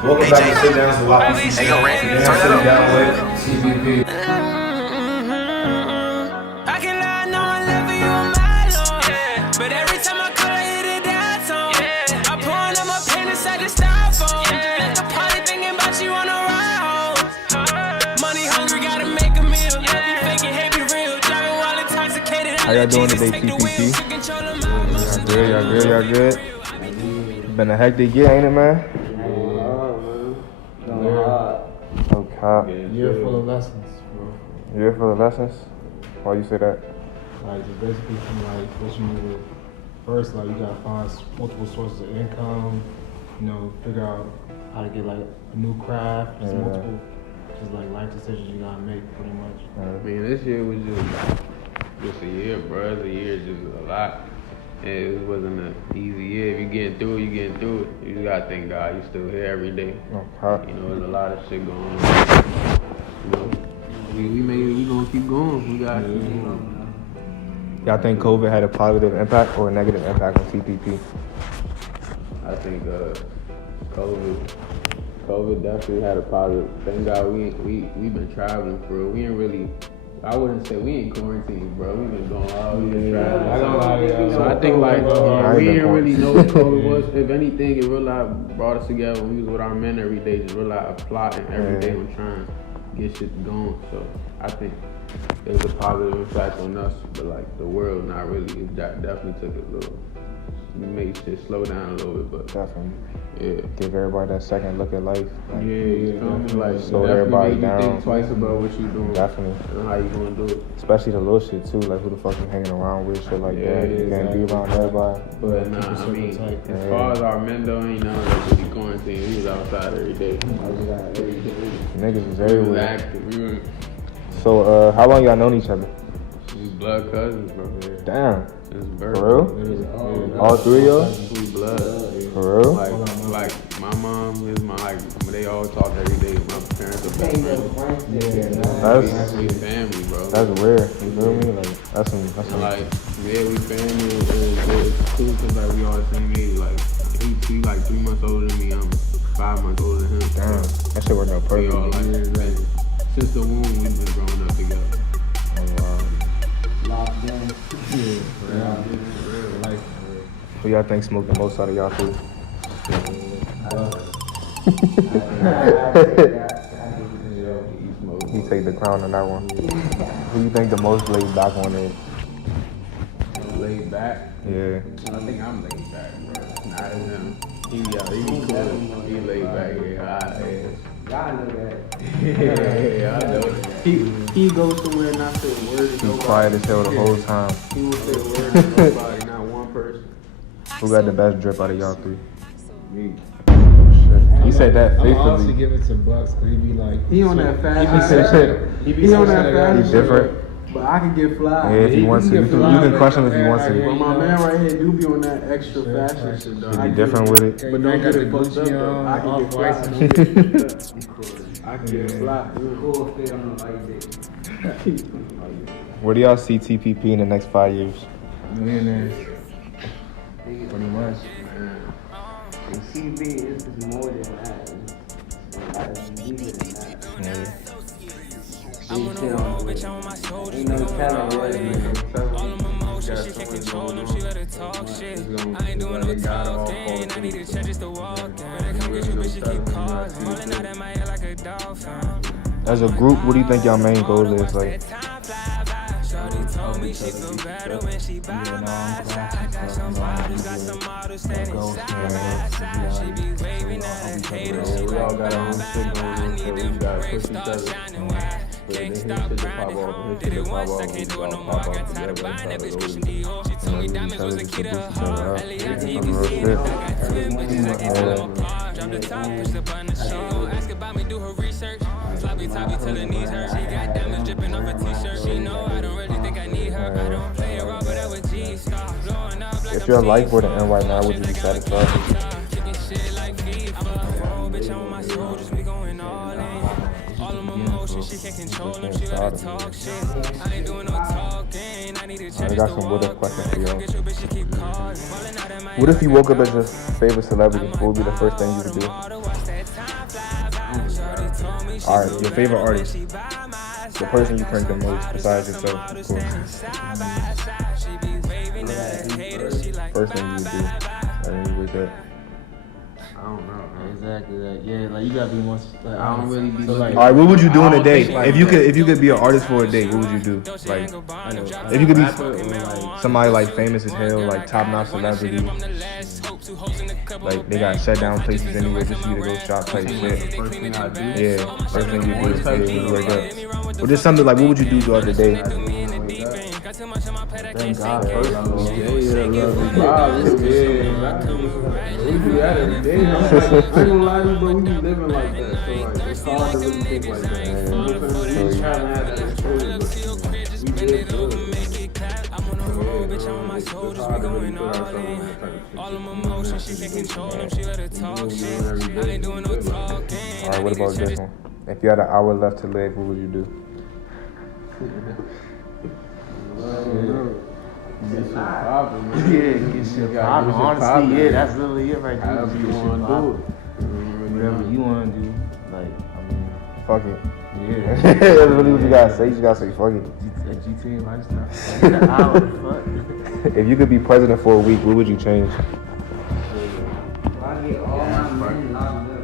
Welcome back to Sitdowns with YPCShann. Today I'm sitting down with TPP. I can lie, no one left for you on my lawn. But every time I call, I hit it down tone. I pouring up my pen inside the styrofoam. Let the party thinking about you on the ride home. Money hungry, gotta make a meal. Love you faking, hate me real. Driving while intoxicated. How y'all doing today, TPP? Y'all good? Been a hectic year, ain't it, man? Okay. Year full of lessons, bro. Year full of lessons? Why you say that? Like, just basically from like what you need to first, like you gotta find multiple sources of income. You know, figure out how to get like a new craft. Just multiple, just like life decisions you gotta make, pretty much. I mean, this year was just a year, bro. It's a year, just a lot. And it wasn't an easy year. If you're getting through it, you're getting through it. You just gotta thank God you're still here every day. Okay. You know, there's a lot of shit going on. You know, we gonna keep going. We got to, you know. Y'all think COVID had a positive impact or a negative impact on TPP? I think COVID definitely had a positive. Thank God we've been traveling for real. We ain't really. I wouldn't say we ain't quarantined, bro. We've been going all week traveling. So I think like we didn't really know what COVID was. If anything, it really brought us together when we was with our men every day, just really plotting every day on trying to get shit going. So I think it was a positive impact on us, but like the world, not really. It definitely took a little, made shit slow down a little bit, but Definitely. yeah. Give everybody that second look at life. Like, Like slow definitely everybody made you down. think twice about what you doing. Definitely. And how you gonna do it. Especially the little shit too, like who the fuck you hanging around with, shit like that. You can't be around everybody. But nah, I mean, as far as our men though, ain't none of us really quarantined. We was outside every day. Niggas was We was everywhere. active. We were So, how long y'all known each other? blood cousins, bro. Damn. It's birth. For real? All three of y'all? We blood. For real? Like my mom is my they all talk every day. My parents are best friends. We family, bro. That's weird. You feel me? Like that's some. Like, yeah, we family. It's cool because like we all the same age. Like he like 3 months older than me. I'm 5 months older than him. Damn. That shit worked out We all perfectly. like since the womb we've been growing up together. Oh, wow. Who y'all think smoked the most out of y'all three? He take the crown on that one. Who you think the most laid back one is? Laid back. Yeah. I think I'm laid back, bro. Not him. He cool. He laid back. Y'all know that. Yeah, I know. He goes somewhere and not say a word to He's nobody. quiet as hell the whole time. He won't say a word to nobody, not one person. Who got the best drip out of y'all three? Me. He said that I'm honestly faithfully. give it to Bucks because he be like, He on that fast. He He on that He fast. different. But I can get fly. Yeah, if he wants to. You can crush him if he wants But to. my man right here do be on that extra fashion shit, though. He be different with it. But don't get it fucked up, though. I can get fly. I can get fly. Full fit on the light day. Where do y'all see TPP in the next 5 years? millionaires. Pretty much. And CV is more than that. It's deeper than that. I'm on the road, bitch, I'm on my shoulders. Ain't no telling what it is. All of my emotions, she can't control them. She let her talk shit. I ain't doing no talking. I need to check just to walk in. Come get you, bitch, she keep calling. Falling out of my head like a dolphin. As a group, what do you think y'all main goal is? Like, Shorty told me she feel better when she by my side. I got some bottles, got some models standing side by side. She be waving at her haters. She We all like, got our own shit going on, so we gotta push each other. shining wide. Can't stop grinding. Did it once, I can't do it no more. I got tired of buying that bitch Christian Dior. She told me diamonds was a key to her heart. Elianti, you can see it. I got twin bitches, I can tell them apart. Drop the top, push the button, she gon' ask about me, do her research. Floppy toppy till her knees hurt. She got diamonds dripping off her t-shirt. She know I don't really think I need her. I don't play it raw, but I would G-star. Blowing up like if your life were to end right now, would you be satisfied? kicking shit like FIFA. Oh, bitch, I'm on my shoulders, we going all in. All of my emotions, she can't control them, she let her talk shit. I ain't doing no talking, I need to check I got some what if questions for y'all. get your bitch, she keep calling. Falling out of my What if you woke up as your favorite celebrity? What would be the first thing you would do? water, watch that All right, your favorite artist, the person you prank the most besides yourself, of course. First thing you would do, when you wake up. I don't know. Exactly. Like, yeah, like you gotta be more. Like, I don't really be so, like, All right, what would you do in a don't day? think like If you could be an artist for a day, what would you do? Like, if you could be somebody like famous as hell, like top notch celebrity, like they got shut down places anywhere just for you to go shop type shit. First thing I do. Yeah, first thing you do is when you wake up. Or just something like, what would you do throughout the day? Thank God. First, Yeah, lovely vibe. We do that every day. I ain't gonna lie to you, bro. We be living like that. So like, it's hard to really think like that. You know what I'm saying? We haven't had that exposure, but we did good. It's hard to really put ourselves in that type of situation. All right, what about this one? If you had an hour left to live, what would you do? Get shit poppin', man. yeah, get shit poppin'. Honestly, yeah, that's literally it right there. However you Get shit wanna do poppin'. it. Whatever you wanna do. Like, I mean, Fuck it. yeah. That's really what you gotta say. You just gotta say fuck it. A GTA lifestyle. Like, how the fuck? If you could be president for a week, what would you change? I get all my money locked up.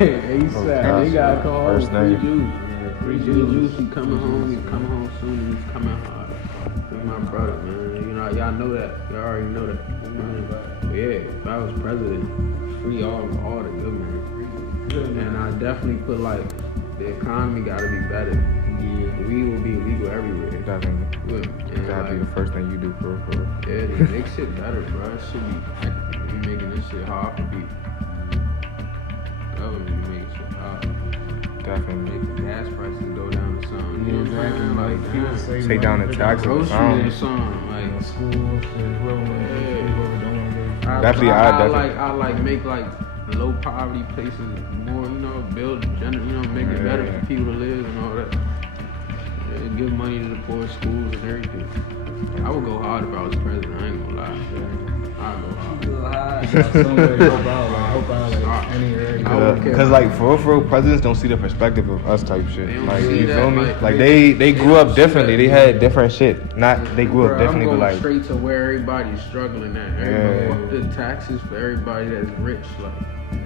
ASAP. They gotta come home. First Free name. juice. Free juice. He coming home. He's coming home soon. He's coming hard. He's my brother, man. You know, y'all know that. Y'all already know that. But yeah, if I was president, free all the good, man. And I definitely put like the economy gotta be better. Yeah, weed will be illegal everywhere. Definitely. And That'd be like, the first thing you do, for real. yeah, they make shit better, bro. It should be making this shit hard for people. Government be making shit hard. Definitely. Make the gas prices go down to something. You know what I'm saying? Like, people say Take down the taxes or groceries or something. something. Like, school shit, whoever wanna do, whoever don't wanna do. Definitely, I definitely. like make like low poverty places more, you know, build, make it better for people to live and all that. Yeah, give money to the poor schools and everything. I would go hard if I was president. I ain't gonna lie. I'd go hard. Some way to help out, like any area. I wouldn't care. Cause like for real, presidents don't see the perspective of us type shit. They don't Like, see you that, feel me? like, Like they they grew don't up see differently. that. They had different shit. They grew up Bruh, differently, I'm but going like straight to where everybody's struggling at. Everybody, the taxes for everybody that's rich, like.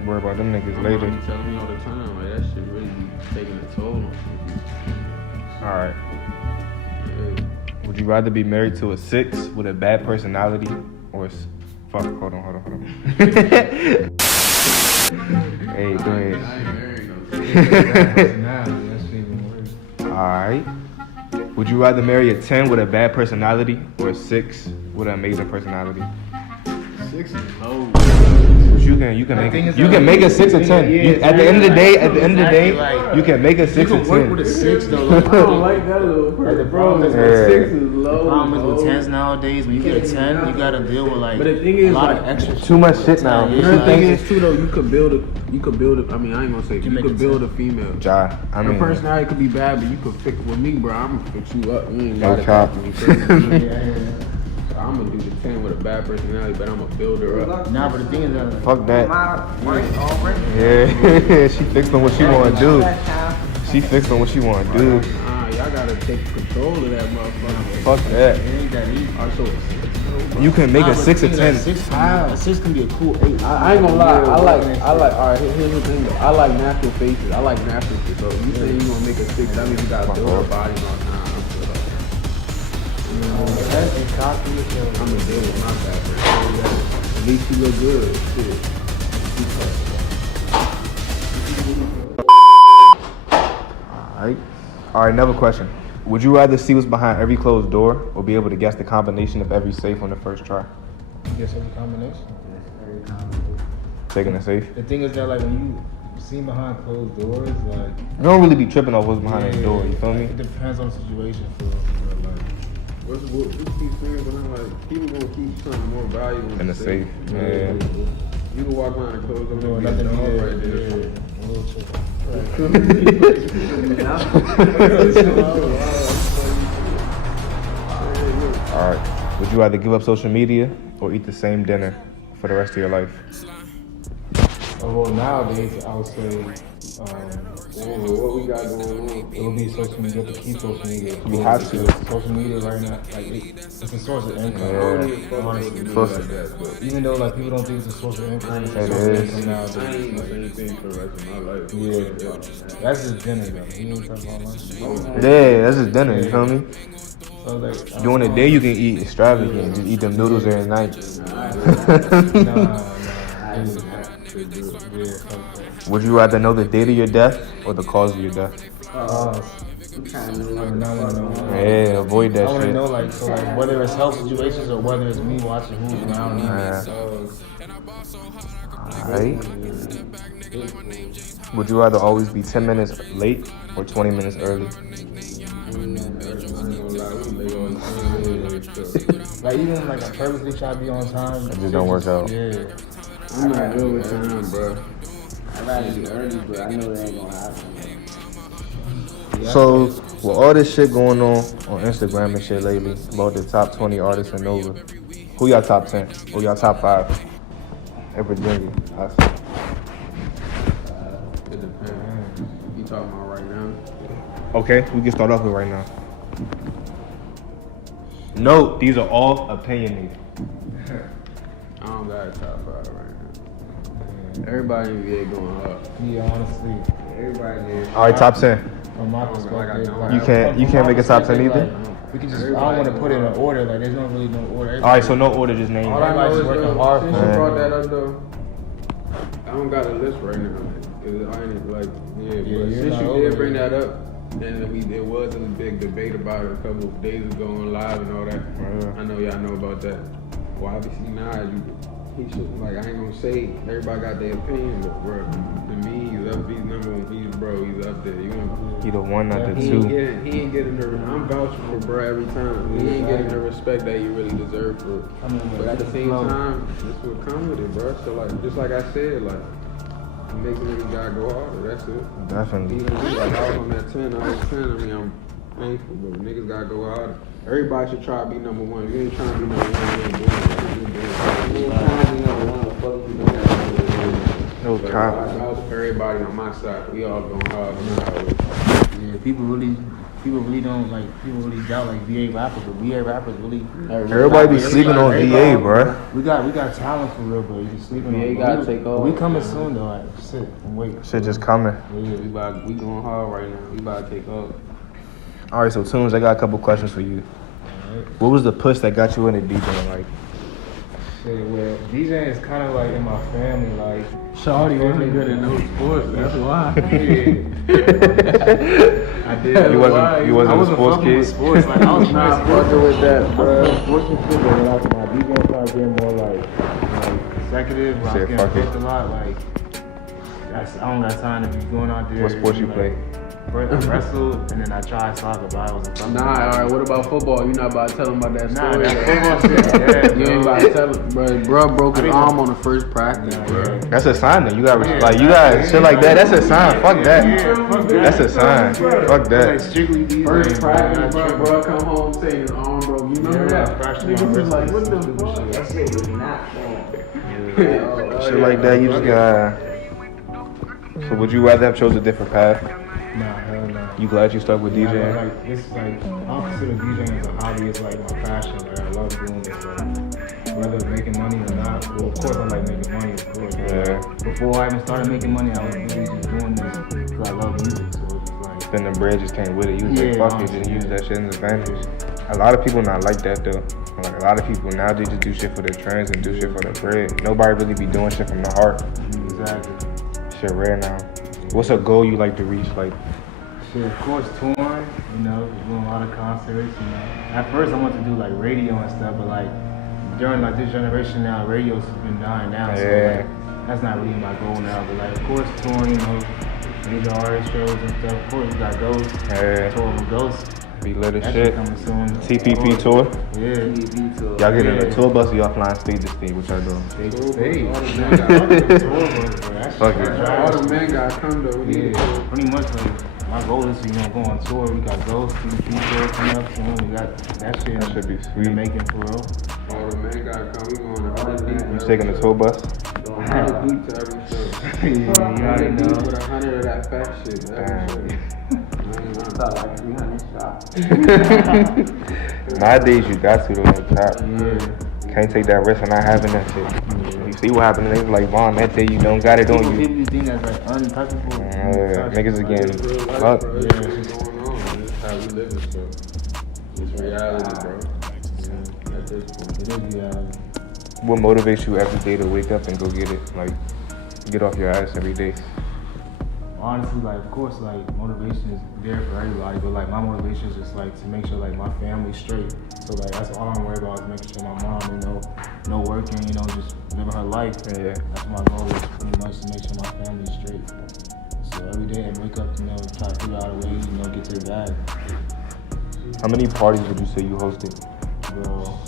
worry about them niggas My later. mom be telling me all the time, like that shit really be taking a toll on some people. All right. Yeah. Would you rather be married to a 6 with a bad personality or fuck? Hold on. Hey, go ahead. I ain't married no That's even worse. Alright. Would you rather marry a 10 with a bad personality or a 6 with an amazing personality? 6 is low. But you can make a 6 or 10. At the end of the day, you can make a 6 You or can work 10. with a 6 though. I don't like that little Like, the bro. problem is The with 6 is low. The problem is with bro. 10s nowadays, when you get a 10, you gotta deal with like But the thing is, a lot like, of extra Too much shit now. Yeah, The like, thing is too though, you could build a. I mean, I ain't gonna say you make could it build a female. Ja, I Her mean, personality could be bad, but you could fix with me, bro. I'm gonna fix you up. You ain't No gotta cap. talk to me crazy. So I'm gonna do the 10 with a bad personality, but I'm gonna build her up. Nah, but the thing is that fuck that. My wife already. Yeah, she fixed on what she wanna do. She fixed on what she wanna do. Y'all gotta take control of that motherfucker. Fuck that. it ain't that easy. Also, You can make Nah, a but 6 the or thing 10. is that a 6 can be a cool 8. I ain't gonna lie. I like. All right, here's the thing. Though. I like natural faces. I like natural shit. So you say you gonna make a 6? That means you gotta build her body all the time. I'm gonna deal with my background. At least you look good. Shit. Alright, another question. Would you rather see what's behind every closed door or be able to guess the combination of every safe on the first try? Guess every combination. Taking a safe? The thing is that like when you see behind closed doors, like You don't really be tripping off what's behind the door, you feel me? It depends on the situation for like. What keeps saying? But I'm like, people gonna keep something more valuable In the safe. Yeah. You can walk behind the closed door Doing and nothing get here, right there. a little chip. Alright. Would you rather give up social media or eat the same dinner for the rest of your life? Well, nowadays, I would say, What we got going on? it would be social media. You have to keep social media. We have to. Because social media right now, like, it's a source of income. Yeah. Honestly. Plus- Even though, like, people don't think it's a source of income, it's a It source of is. income I ain't nowadays. the same thing for the rest of my life. Yeah. That's just dinner, though. You know what I'm talking about? Yeah, that's just dinner, you feel me? So, like, During the day, you can eat extravagant. Just eat them noodles every night. Nah. Would you rather know the date of your death or the cause of your death? I'm trying to know. Yeah, avoid that I want to shit. know, like, so, like, whether it's health situations or whether it's me watching who's around me. Alright. Would you rather always be 10 minutes late or 20 minutes early? Like, even, like, I purposely try to be on time. It just don't work out. Yeah. I'm not good with time, bro. I'd rather be early, but I know that ain't gonna happen. So, with all this shit going on Instagram and shit lately about the top 20 artists in Nova, who y'all top 10 or y'all top 5 in Virginia? I see. It depends. You talking about right now? Okay, we can start off with right now. Note, these are all opinionated. I don't got a top 5 right now. Everybody in VA going up. Yeah, honestly. Everybody there. All right, top 10. From my perspective, You can't make a top 10 either? We can just, I don't want to put it in order, like, there's no really no order. All right, so no order, just name All I it. know Everybody's is working though, hard since for you it. brought that up though, I don't got a list right now. 'Cause I ain't like, Yeah, but you're since not you over did bring it. that up, and there was a big debate about it a couple of days ago on live and all that. Yeah. I know y'all know about that. Well, obviously now he should, like, I ain't gonna say everybody got their opinion, but bro, to me he's up. He's number one. He's up there. You know. He the one, not the He two. ain't getting the. I'm vouching for bro every time. He ain't getting the respect that he really deserves for. But at the same time, this will come with it, bro. So like, just like I said, like, it makes niggas gotta go harder. That's it. Definitely. Even me, like, I was on that 10 out of 10. I mean, I'm thankful, but niggas gotta go harder. Everybody should try to be number one. If you ain't trying to be number one, you ain't doing it. You ain't trying to be number one, what the fuck you doing? No So, cap. I was everybody on my side. We all going hard. Yeah, people really don't, like, people really doubt, like, VA rappers, but VA rappers really. Everybody be sleeping on VA, bruh. We got talent for real, but you just sleeping on VA it. gotta But take off. We coming soon, though, like, sit and wait. Shit just coming. Yeah, we going hard right now. We about to take off. All right, so Tunes, I got a couple questions for you. What was the push that got you into DJing? Like, Shit, well, DJing is kind of like in my family, like. Shawty wasn't good at no sports. That's why. I did. You wasn't I a wasn't sports fucking with kid? sports. Like, I was not fucking with that, I was sports and shit, but when I was my DJing started getting more like executive, where I was Said, getting fuck it. booked a lot. Like, I don't got time to be going out there. what sports you like, play? I wrestled and then I tried soccer, but I wasn't fucking. Nah, alright, what about football? You not about to tell him about that Nah, story? that football shit, yeah, You ain't about to tell him, bro broke his arm on the first practice, bro. That's a sign then. You got shit like that. That's a sign. Fuck that. Yeah, fuck that. That's a sign. Fuck Like, that. strictly DJing. First practice, bro. bro come home saying his arm broke. You remember that? Niggas was like, what the fuck? That shit was not fun. Shit like that. You just got. So would you rather have chose a different path? Nah, hell no. You glad you stuck with Yeah, DJing? like, this is like, I don't consider DJing as a hobby. It's like my passion. Like, I love doing this. Like, whether it's making money or not. Well, of course, I like making money, of course. Yeah. Before I even started making money, I was really just doing this because I love music. So it's like, Then the bread just came with it. You was like, Yeah, fuck it, just use that shit in advantage. A lot of people not like that though. Like a lot of people now they just do shit for their trends and do shit for their bread. Nobody really be doing shit from the heart. exactly. Shit rare now. What's a goal you like to reach? Like, Shit, of course, touring, doing a lot of concerts, At first, I wanted to do, like, radio and stuff, but, like, during, like, this generation now, radio's been dying down, so, Yeah. like, that's not really my goal now, but, like, of course, touring, major artist shows and stuff. Of course, we got Ghost, Yeah. tour with Ghost. be lit as That shit. shit coming soon. TPP tour. Yeah. Y'all get in a tour bus or y'all flying state to state? What y'all doing? Hey. Fuck it. All the men got come though. We need Yeah, pretty much, like, my goal is to, go on tour. We got Ghost, TPP tour coming up soon. We got that shit. That should be in the sweet. making for real. all the men got come. We going to 100 deep. You taking a tour bus? Going 100 deep to every show. You already know. With 100 of that fat shit. That's shit. About like 300 shots. Nowadays, you got to though. Top. Yeah. Can't take that risk of not having that shit. You see what happened to niggas like Vaughn that day you don't got it, don't you? People think that's like untouchable. Niggas is getting Real life, fucked. bro. It's just going on. This is how we living, so it's reality, bro. Yeah, at this point. It is reality. What motivates you every day to wake up and go get it? Like, get off your ass every day. Honestly, like, of course, like, motivation is there for everybody, but, like, my motivation is just, like, to make sure, like, my family's straight. So, like, that's all I'm worried about is making sure my mom, you know, no working, you know, just living her life. Yeah. That's my goal is pretty much to make sure my family's straight. So, every day I wake up, you know, try to figure out a way, you know, get to the bag. How many parties would you say you hosted? Bro,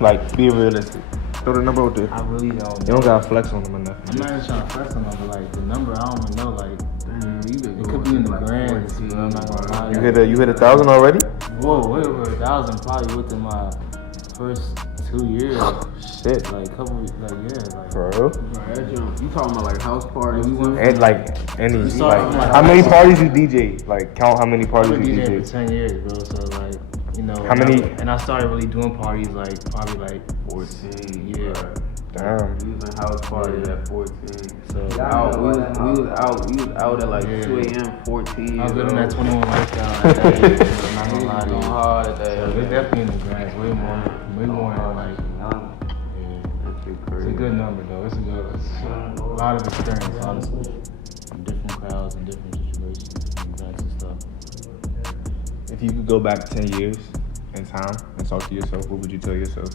Like, be realistic. Throw the number out there. I really don't You know. don't gotta flex on them enough. I'm not even trying to press on them, but, like, the number, I don't even know, like, it could be in the grands, but I'm not gonna lie. You hit 1,000 already? Whoa, way over 1,000 probably within my first 2 years. Shit. Like couple, like yeah, like. For real? You talking about like house parties? And like any, started like, from, like, how many parties you DJ? Like, count how many I've parties been you DJing DJ. for 10 years, bro. So like, you know. How many- And I started really doing parties like probably like 14. Yeah. Damn. We was in house parties at 14. So We was out at like 2 a.m. 14. I was living that 21 lifestyle at that age. I'm not gonna lie to Going you. hard at that. So it's definitely in the grants, way more than like. That shit It's crazy. a good number though. It's a lot of experience, honestly. Different crowds and different situations, different events and stuff. If you could go back 10 years in time and talk to yourself, what would you tell yourself?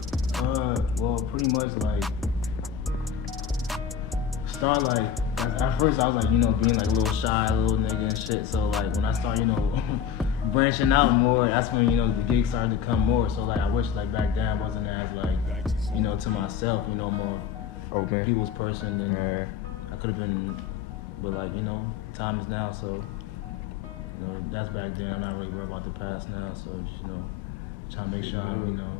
Well, pretty much like start like at first I was like, you know, being like a little shy, little nigga and shit. So like when I start, you know, branching out more, that's when, you know, the gigs started to come more. So like I wish like back then I wasn't as like, you know, to myself, you know, more Open. people's person than Yeah. I could have been. But like, you know, time is now, so you know, that's back then. I'm not really worried about the past now, so just, you know, trying to make sure I'm, you know,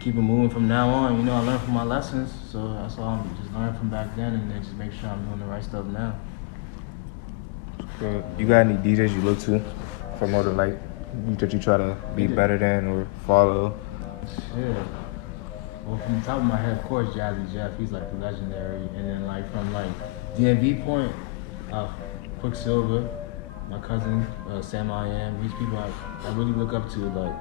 keep it moving from now on. You know, I learned from my lessons, so that's all I'm just learning from back then, and then just make sure I'm doing the right stuff now. So, you got any DJs you look to for motor, like, that you try to be better than or follow? Yeah. Well, from the top of my head, of course, Jazzy Jeff, he's like the legendary, and then like from like DMV point, Quicksilver, my cousin, Sam I Am, these people I really look up to, like,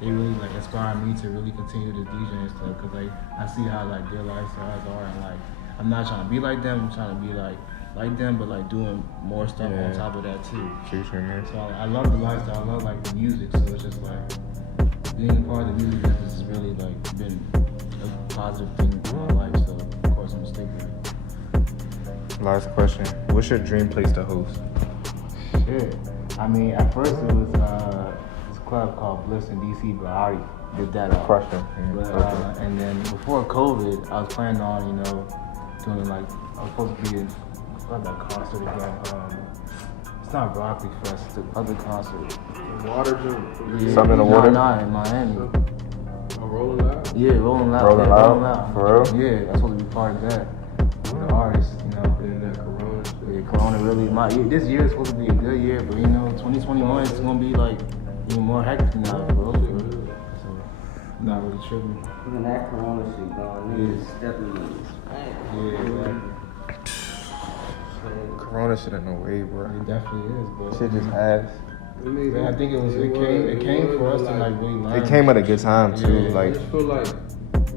they really like inspire me to really continue to DJ and stuff, cause like I see how like their lifestyles are, and like I'm not trying to be like them, I'm trying to be like them, but like doing more stuff on top of that too. True, man. So I love the lifestyle, I love like the music, so it's just like being a part of the music business has really like been a positive thing in my life, so of course I'm gonna stick with it. Last question. What's your dream place to host? Shit. I mean, at first it was this club called Bliss in DC, but I already did that. Question. But, and then before COVID, I was planning on, you know, doing like, I was supposed to be in, what's that concert again? It's not Broccoli Fest, it's the other concert. Water jump. Yeah, Something in the water? Nah, in Miami. Rolling Loud? Yeah, Rolling Loud. Rolling yeah, Loud? For real? Yeah, that's supposed to be part of that. The artists, you know. And that Corona shit. Yeah, Corona really, this year is supposed to be a good year, but you know, 2021 is gonna be like even more hectic now, bro. So, not really tripping. When that Corona shit going, niggas stepping on this. Yeah, exactly. Corona shit ain't no way, bro. It definitely is, but Shit just ass. I think it came for us to like really learn. It came at a good time too. Yeah. Like, I just feel like,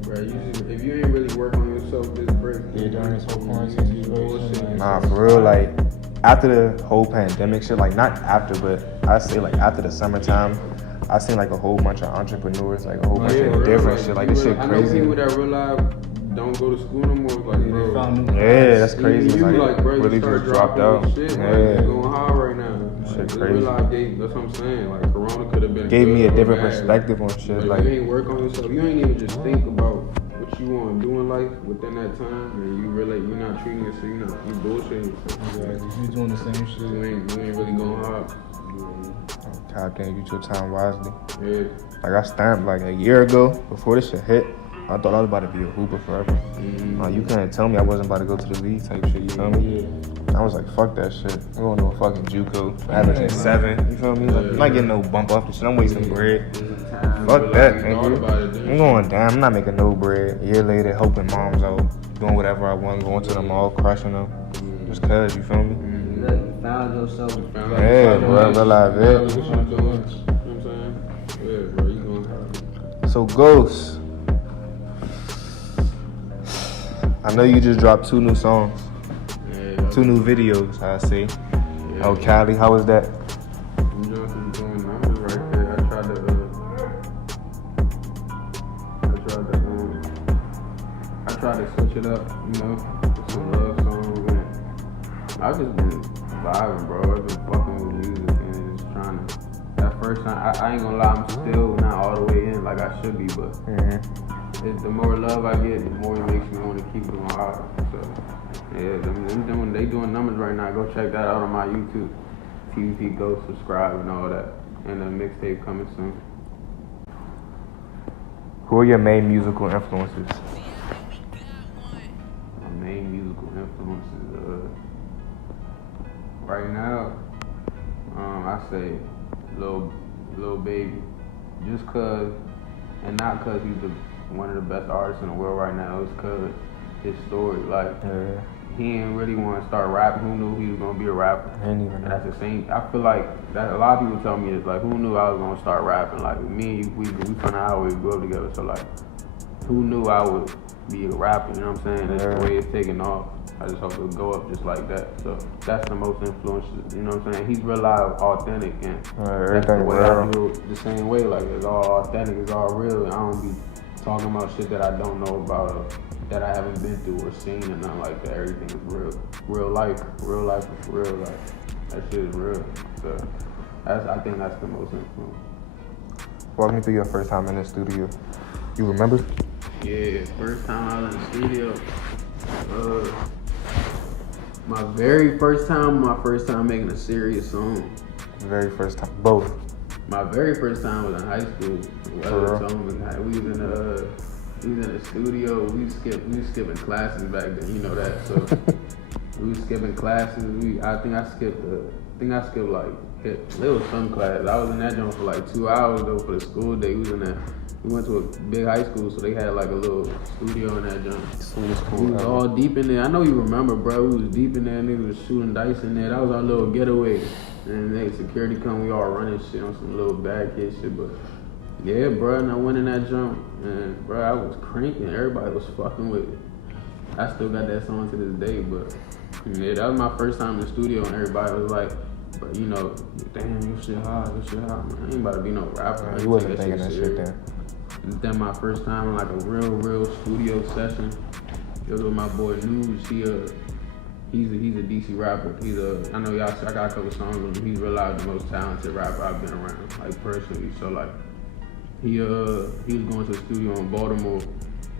bro, if you ain't really work on yourself this break, Yeah, during this whole quarantine situation. like, nah, for real. Like, after the whole pandemic shit, like not after, but I say like after the summertime, I seen like a whole bunch of entrepreneurs, like a whole bunch of different shit. Like this shit I know crazy. people that realize don't go to school no more. Like, They bro, found new Yeah, that's guys. crazy. You Like, bro, you really start just dropped dropping out. Shit, like, Yeah. you going hard right now. Shit Like, crazy. that's what I'm saying. Like, Corona could have been Gave me good a or different bad. perspective on shit. But Like, if you ain't work on yourself, you ain't even just think about what you want to do in life within that time, and you're not treating yourself, you bullshitting yourself. Exactly. You doing the same shit. You ain't really going hard. God damn, use your time wisely. Yeah. Like I stamped like a year ago before this shit hit. I thought I was about to be a hooper forever. You couldn't tell me I wasn't about to go to the league type shit, you feel me? I was like, fuck that shit. I'm going to a fucking JUCO, averaging 7, you feel me? Like, I'm not getting no bump off the shit, I'm wasting bread. Fuck that, nigga. I'm going down, I'm not making no bread. A year later, helping moms out, doing whatever I want, going to the mall, crushing them. Just cuz, you feel me? Look, you found yourself. Yeah, bro, real life, You know what I'm saying? Yeah, bro, you gonna. So, Ghost. I know you just dropped 2 new songs. Yeah, 2 new videos, I see. Oh, Cali, how was that? I'm just doing numbers right there. I tried to switch it up, you know, with some love songs. And I've just been vibing, bro. I've been fucking with music and just trying to. That first time, I ain't gonna lie, I'm still not all the way in like I should be, but the more love I get, the more it makes me want to keep going hard. So, yeah, when they doing numbers right now, go check that out on my YouTube. TPP, go subscribe and all that. And the mixtape coming soon. Who are your main musical influences? My main musical influences, right now, I say Lil Baby, just cause, and not cause he's one of the best artists in the world right now. It's cause his story, like he ain't really want to start rapping. Who knew he was gonna be a rapper? I ain't even And know. that's the same. I feel like that. A lot of people tell me it's like, who knew I was gonna start rapping? Like me and you, we from the highway, we grew up together. So like, who knew I would be a rapper? You know what I'm saying? That's the way it's taking off. I just hope it'll go up just like that. So that's the most influential. You know what I'm saying? He's real live, authentic, and that's the way I do it the same way. Like it's all authentic, it's all real. And I don't be talking about shit that I don't know about or that I haven't been through or seen and nothing like that. Everything is real life is real. Like that shit is real. So I think that's the most influence. Walk me through your first time in the studio. You remember? Yeah, first time I was in the studio. My first time making a serious song. Very first time. Both. My very first time was in high school. We was in the studio. We was skipping classes back then. You know that. So we was skipping classes. I think I skipped like it was some class. I was in that joint for like 2 hours though for the school day. We went to a big high school, so they had like a little studio in that joint. We was all deep in there. I know you remember, bro. We was deep in there. Niggas was shooting dice in there. That was our little getaway. And then security come, we all running shit on some little bad kid shit. But yeah, bro, and I went in that joint, and bro, I was cranking. Everybody was fucking with it. I still got that song to this day, but yeah, that was my first time in the studio, and everybody was like, but you know, damn, your shit hard, man. I ain't about to be no rapper. You wasn't thinking that shit then. Then my first time in like a real studio session. It was with my boy News. He's a DC rapper. I know y'all. I got a couple songs with him. He's real live the most talented rapper I've been around, like personally. So like, he was going to the studio in Baltimore.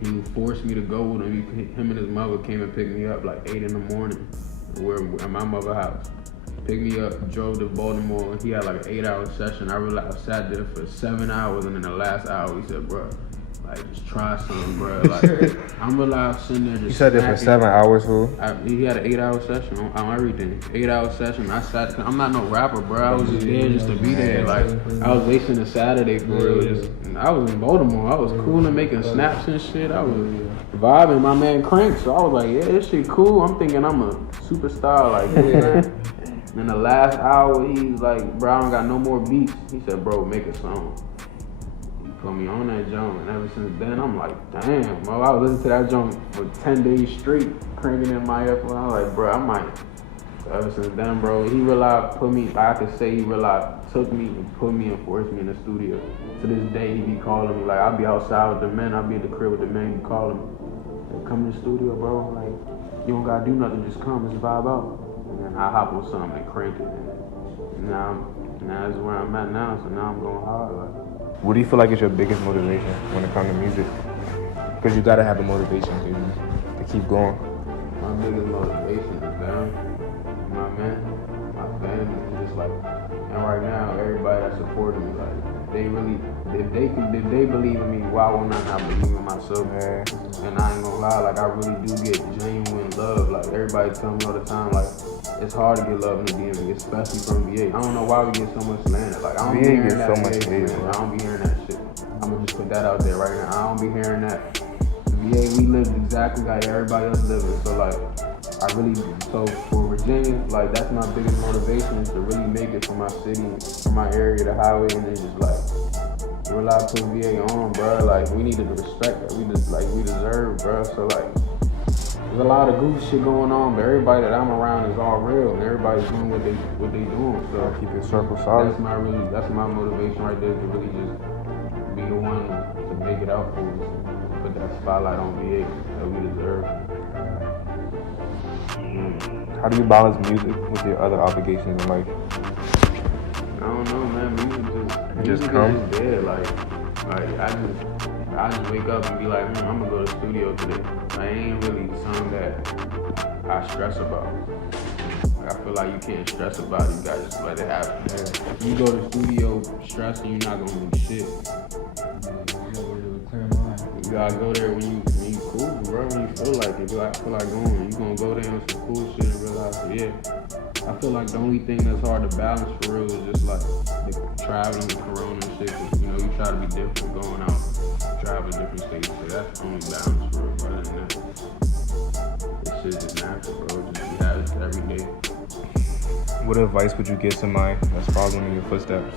He forced me to go with him. Him and his mother came and picked me up like 8 in the morning. We're at my mother's house. Picked me up, drove to Baltimore. He had like an 8-hour session. I realized I sat there for 7 hours, and in the last hour, he said, "Bro, like just try something, bro." Like I'm realized sitting there just. You sat there for 7 hours, fool? He had an 8-hour session on everything. 8-hour session. I sat. I'm not no rapper, bro. I was just there just to be there. Like I was wasting a Saturday for real. I was in Baltimore. I was cool and making snaps and shit. I was vibing. My man Crank. So I was like, yeah, this shit cool. I'm thinking I'm a superstar. Like, yeah. In the last hour, he's like, bro, I don't got no more beats. He said, bro, make a song. He put me on that joint, and ever since then, I'm like, damn, bro. I was listening to that joint for 10 days straight, cranking in my earphone. I was like, bro, I might. So ever since then, bro, he realized, took me and put me and forced me in the studio. To this day, he be calling me, like, I'll be outside with the men, I'll be in the crib with the men, he calling me. Like, come in the studio, bro, like, you don't gotta do nothing, just come, just vibe out. And I hop on something and crank it. And now that's where I'm at now, so now I'm going hard. Like. What do you feel like is your biggest motivation when it comes to music? Because you gotta have a motivation to keep going. My biggest motivation is them, my man, my family, just like, and right now, everybody that supported me, like, if they believe in me, why won't I not believe in myself? And I ain't gonna lie, like I really do get genuine love. Like everybody tell me all the time, like it's hard to get love in the DMV, especially from VA. I don't know why we get so much slander. Like I don't be hearing that shit. I don't be hearing that shit. I'm gonna just put that out there right now. I don't be hearing that. VA, we live exactly like everybody else living. So like, so for Virginia, like that's my biggest motivation is to really make it for my city, for my area, the highway, and then just like rely put VA on, bro. Like we need the respect that we deserve, bro. So like, there's a lot of goofy shit going on, but everybody that I'm around is all real, and everybody's doing what they doing. So keep your circle solid. That's my motivation right there to really just be the one to make it out for us, put that spotlight on VA that we deserve. How do you balance music with your other obligations in life? I don't know, man. Music just come? Is there. Like I just wake up and be like, I'm gonna go to the studio today. I ain't really something that I stress about. Like, I feel like you can't stress about it. You gotta just let it happen. If you go to the studio stressing, you're not gonna do shit. You gotta go there when you cool, bro. When you feel like it, I feel like going. You gonna go there with some cool shit and realize, I feel like the only thing that's hard to balance for real is just like the traveling with Corona and shit. Cause, you try to be different, going out, traveling different states. So that's the only balance for real. Other than that, this shit is natural, bro. Just you have it every day. What advice would you give somebody that's following in your footsteps,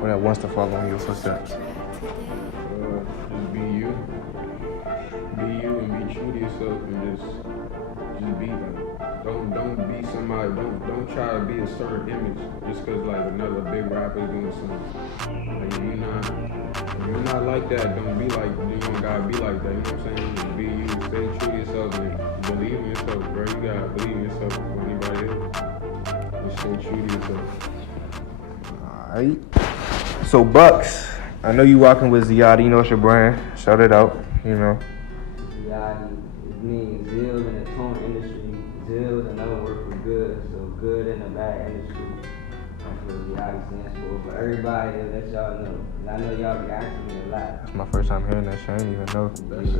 or that wants to follow in your footsteps? Just be you. Be you and be true to yourself and just be like. Don't be somebody. Don't try to be a certain image just because like another big rapper is doing something. Like if you're not like that, don't be like you don't gotta be like that. You know what I'm saying? Just be you. Stay true to yourself and believe in yourself, bro. You gotta believe in yourself before anybody else. Just stay true to yourself. Alright. So Bucks, I know you rocking with Ziadi. You know it's your brand. Shout it out. Ziadi is me. Zills in the tone industry. Zills, another word for good, so good in the bad industry. That's what Ziadi stands for. But everybody, let y'all know. And I know y'all be asking me a lot. That's my first time hearing that shit. I didn't even know.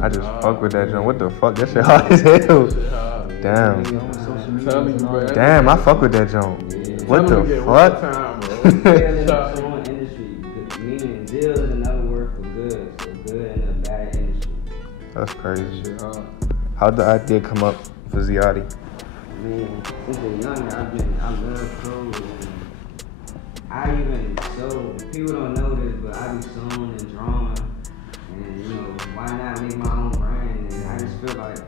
I just fuck with that joint. What the fuck? That shit hard as hell. Damn. Damn, I fuck with that joint. What the fuck? Meaning Zills is another word for good, so good in the bad industry. That's crazy. How'd the idea come up for Ziadi? Man, since a youngin', I love clothes, and I even sew. People don't know this, but I be sewing and drawing, and why not make my own brand? And I just feel like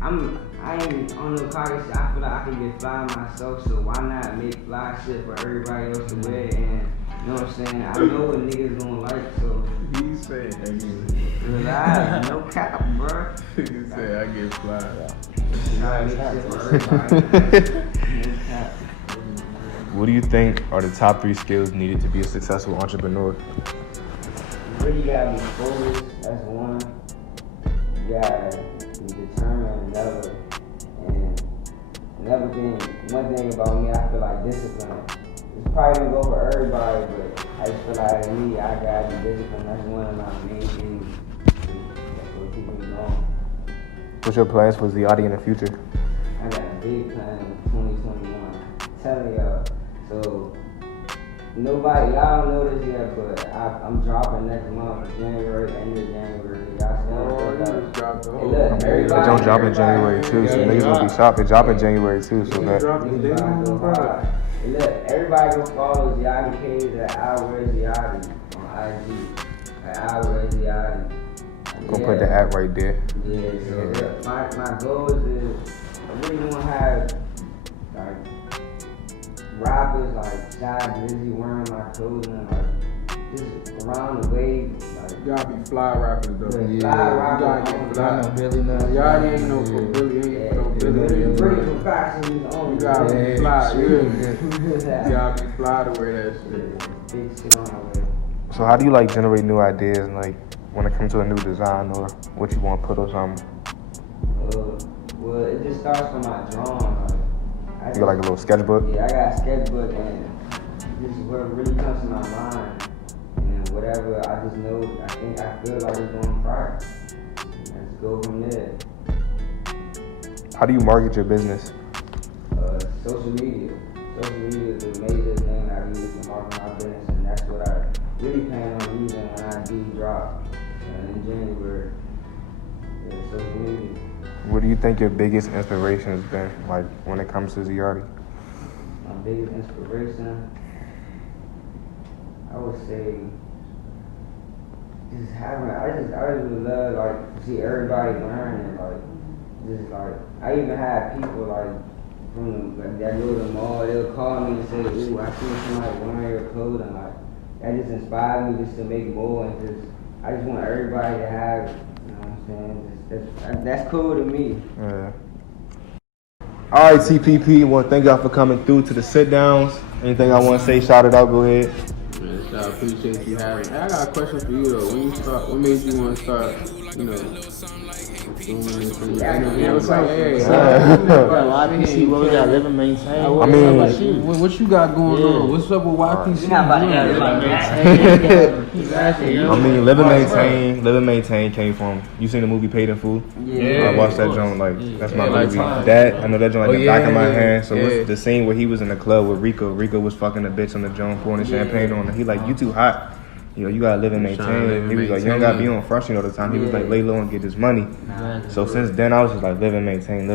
I ain't on no cocky shit. I feel like I can get fly myself, so why not make fly shit for everybody else to wear? And you know what I'm saying? I know what niggas gonna like, so He said, relax, no cap, bro. He said, I get fly. What do you think are the top 3 skills needed to be a successful entrepreneur? You really gotta be focused, that's one. You gotta be determined, another. And one thing about me, I feel like discipline. It's probably gonna go for everybody, but I just feel like me, I gotta be disciplined. That's one of my main things. That's what keeps me going. What's your plans for Ziadi in the future? I got a big plan in 2021. I'm telling y'all. So, y'all don't know this yet, but I'm dropping next month, January, end of January. It don't drop in January too, so niggas gonna be shopping. It drop in January too, so that. Look, everybody go follow Ziadi page at iWearZiadi on IG. At iWearZiadi. Gonna put the app right there. Yeah, so my goals is I really want to have like rappers like Shy Busy wearing my clothing, like just around the way. Like, You gotta be fly rappers though. Fly You gotta get fly. Billy now. Y'all ain't no Billy, ain't no Billy. Pretty for fashion is on. You gotta be fly, You Yeah. gotta be fly to wear that shit. Big shit on my way. So how do you like generate new ideas and like when it comes to a new design or what you want to put or something? Well, it just starts from my drawing. You got like a little sketchbook? Yeah, I got a sketchbook and this is what really comes to my mind. whatever, I just know, I feel like it's going fire. Let's go from there. How do you market your business? Social media. Social media is the major thing I use to market my business, and that's what I really plan on using when I do drop in January. Yeah, social media. What do you think your biggest inspiration has been, like, when it comes to Ziardi? My biggest inspiration, I would say, just having, I just would love, like, to see everybody learning, like, just like, I even had people, like, from the, like, that go to the mall, they'll call me and say, ooh, I seen somebody wearing your clothing, like, that just inspired me just to make more, and just, I just want everybody to have, you know what I'm saying, that's cool to me. Yeah. All right, TPP, I want to thank y'all for coming through to the Sitdowns. Anything I want to say, shout it out, go ahead. Man, I appreciate you having me. I got a question for you though. When you start, what made you want to start, you know, doing this and that? You know, it's like, hey, YPC, what we got, live and maintain. I mean, what you got going on? What's up with YPC? You're not about to get it. I mean, Live and Maintain came from, you seen the movie Paid in Full? Yeah. I watched that joint, like, that's my movie. That, I know that joint like the back of my hand. So what's the scene where he was in the club with Rico? Rico was fucking a bitch on the joint, pouring the champagne on her. He like, you too hot. You know, you gotta live and maintain. He was like, you don't gotta be on front all the time. He was like, lay low and get his money. So since then, I was just like, live and maintain.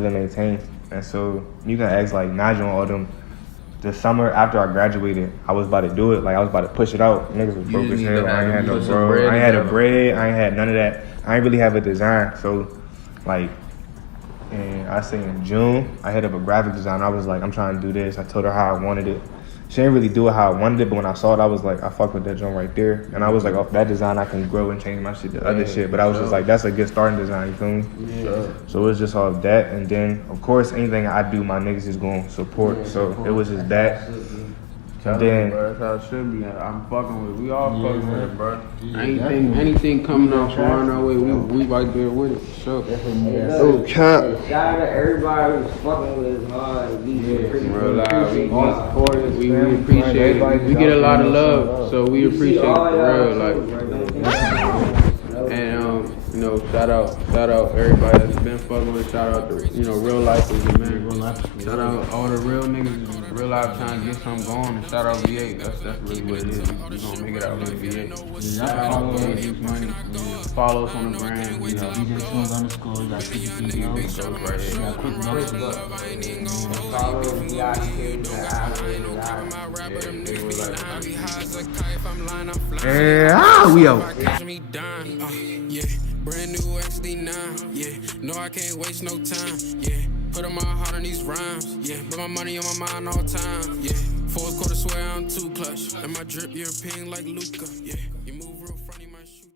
And so you can ask like Nigel and all them. The summer after I graduated, I was about to do it. Like I was about to push it out. Niggas was broke as hell. I ain't had no bro. I ain't had a bread. I ain't had none of that. I ain't really have a design. So like, and I say in June, I hit up a graphic designer. I was like, I'm trying to do this. I told her how I wanted it. She didn't really do it how I wanted it, but when I saw it, I was like, I fuck with that joint right there. And I was like, off that design, I can grow and change my shit to other shit. But I was just like, that's a good starting design, you feel me? Yeah. So it was just all of that. And then, of course, anything I do, my niggas is going to support. So it was just that. And then, bro, that's how it should be. I'm fucking with it. We all fucking with it, bro. Anything coming out from our way, we right there with it, for sure. oh, cap. Shout out to everybody who's fucking with us hard. We appreciate it. We get a lot of love, so we appreciate it for real. Like, and you know, shout out everybody that's been fucking with. Shout out to, you know, real lifers, man. Shout out all the real niggas, real life trying to get something going. And shout out V8. That's really what it is. We gonna make it out with V8. Shout out V8 Money. Follow us on the gram. You know, DJ_, you got TPP, goes right here. you got quick notes. Follow Yeah, we out. Yeah, brand new XD9. Yeah, no, I can't waste no time. Yeah, put my heart on these rhymes. Yeah, put my money on my mind all time. Yeah, fourth quarter swear I'm too clutch. And my drip European like Luca. Yeah, you move real funny, my shoot.